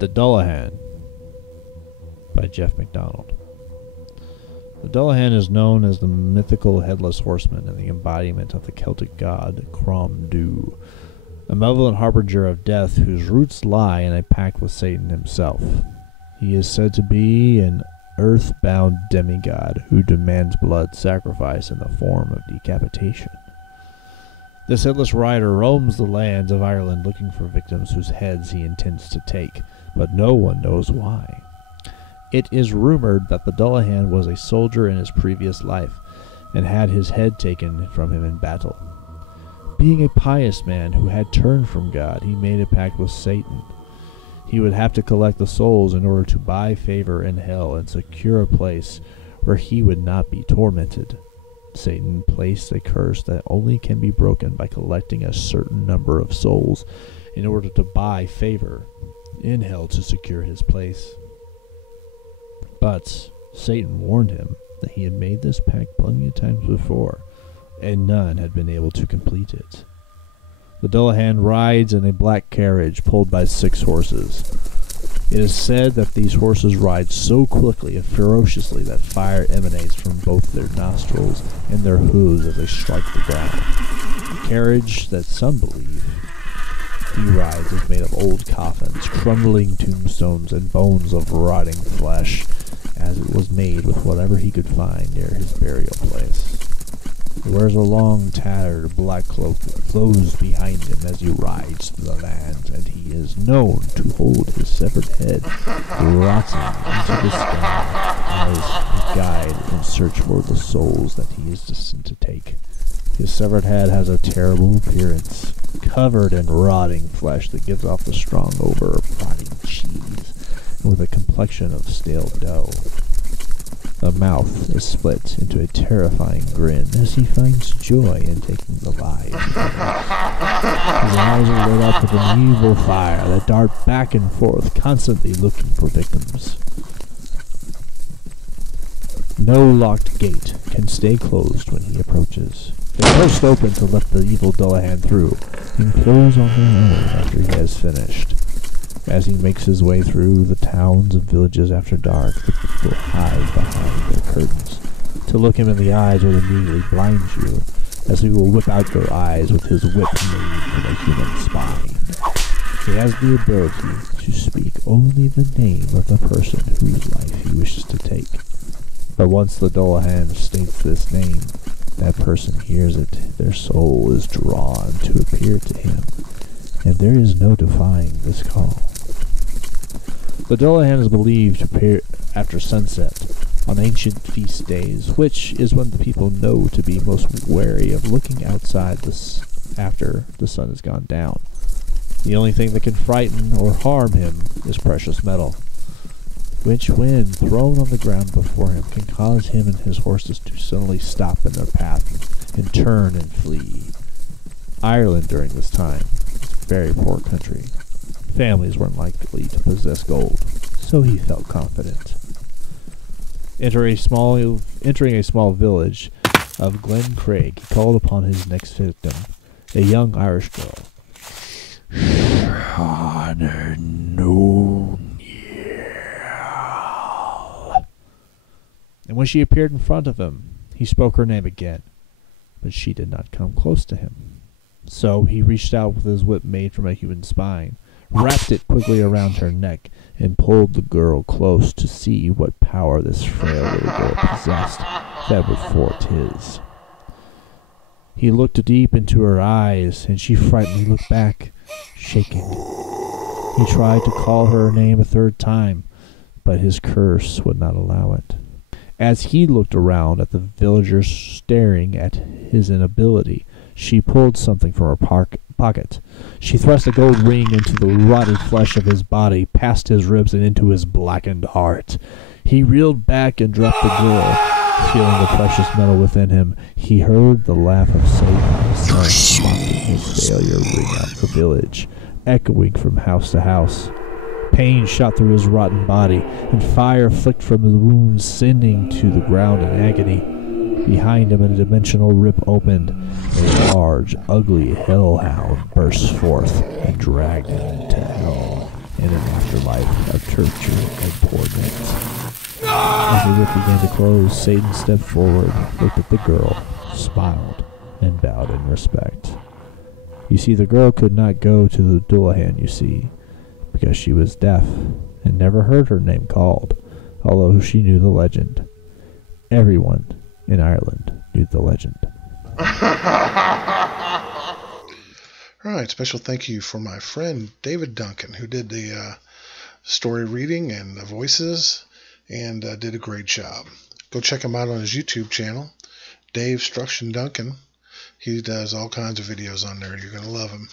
The Dullahan by Jeff McDonald. The Dullahan is known as the mythical headless horseman and the embodiment of the Celtic god Crom Dubh, a malevolent harbinger of death whose roots lie in a pact with Satan himself. He is said to be an earth-bound demigod who demands blood sacrifice in the form of decapitation. This headless rider roams the lands of Ireland looking for victims whose heads he intends to take, but no one knows why. It is rumored that the Dullahan was a soldier in his previous life and had his head taken from him in battle. Being a pious man who had turned from God, he made a pact with Satan. He would have to collect the souls in order to buy favor in hell and secure a place where he would not be tormented. Satan placed a curse that only can be broken by collecting a certain number of souls in order to buy favor in hell to secure his place. But Satan warned him that he had made this pact plenty of times before, and none had been able to complete it. The Dullahan rides in a black carriage pulled by 6 horses. It is said that these horses ride so quickly and ferociously that fire emanates from both their nostrils and their hooves as they strike the ground. The carriage that some believe he rides is made of old coffins, crumbling tombstones, and bones of rotting flesh, as it was made with whatever he could find near his burial place. He wears a long, tattered black cloak that flows behind him as he rides through the land, and he is known to hold his severed head rotting into the sky as a guide in search for the souls that he is destined to take. His severed head has a terrible appearance, covered in rotting flesh that gives off the strong odor of rotting cheese, and with a complexion of stale dough. The mouth is split into a terrifying grin as he finds joy in taking the lives of others. His eyes are lit up with an evil fire that dart back and forth, constantly looking for victims. No locked gate can stay closed when he approaches. They burst open to let the evil Dullahan through, and close on their own after he has finished. As he makes his way through the towns and villages after dark, the people hide behind their curtains. To look him in the eyes will immediately blind you, as he will whip out your eyes with his whip made from a human spine. He has the ability to speak only the name of the person whose life he wishes to take. But once the Dullahan states this name, that person hears it, their soul is drawn to appear to him, and there is no defying this call. The Dullahan is believed to appear after sunset on ancient feast days, which is when the people know to be most wary of looking outside after the sun has gone down. The only thing that can frighten or harm him is precious metal, which, when thrown on the ground before him, can cause him and his horses to suddenly stop in their path and turn and flee. Ireland during this time was a very poor country. Families weren't likely to possess gold, so he felt confident. Entering a small village of Glen Craig, he called upon his next victim, a young Irish girl. And when she appeared in front of him, he spoke her name again, but she did not come close to him. So he reached out with his whip made from a human spine, wrapped it quickly around her neck, and pulled the girl close to see what power this frail little girl possessed that would thwart his. He looked deep into her eyes, and she frighteningly looked back, shaking. He tried to call her name a 3rd time, but his curse would not allow it. As he looked around at the villagers staring at his inability, she pulled something from her pocket. She thrust a gold ring into the rotted flesh of his body, past his ribs and into his blackened heart. He reeled back and dropped the girl. Feeling the precious metal within him, he heard the laugh of Satan, mocking his failure, ring out the village, echoing from house to house. Pain shot through his rotten body, and fire flicked from his wounds, sending to the ground in agony. Behind him, a dimensional rip opened. A large, ugly hellhound burst forth and dragged him into hell. and an afterlife of torture and torment. As the whip began to close, Satan stepped forward, looked at the girl, smiled, and bowed in respect. You see, the girl could not go to the Dullahan, you see, because she was deaf and never heard her name called, although she knew the legend. Everyone in Ireland knew the legend. Alright, special thank you for my friend David Duncan, who did the story reading and the voices, and did a great job. Go check him out on his YouTube channel, Davestruction Duncan. He does all kinds of videos on there. You're going to love him.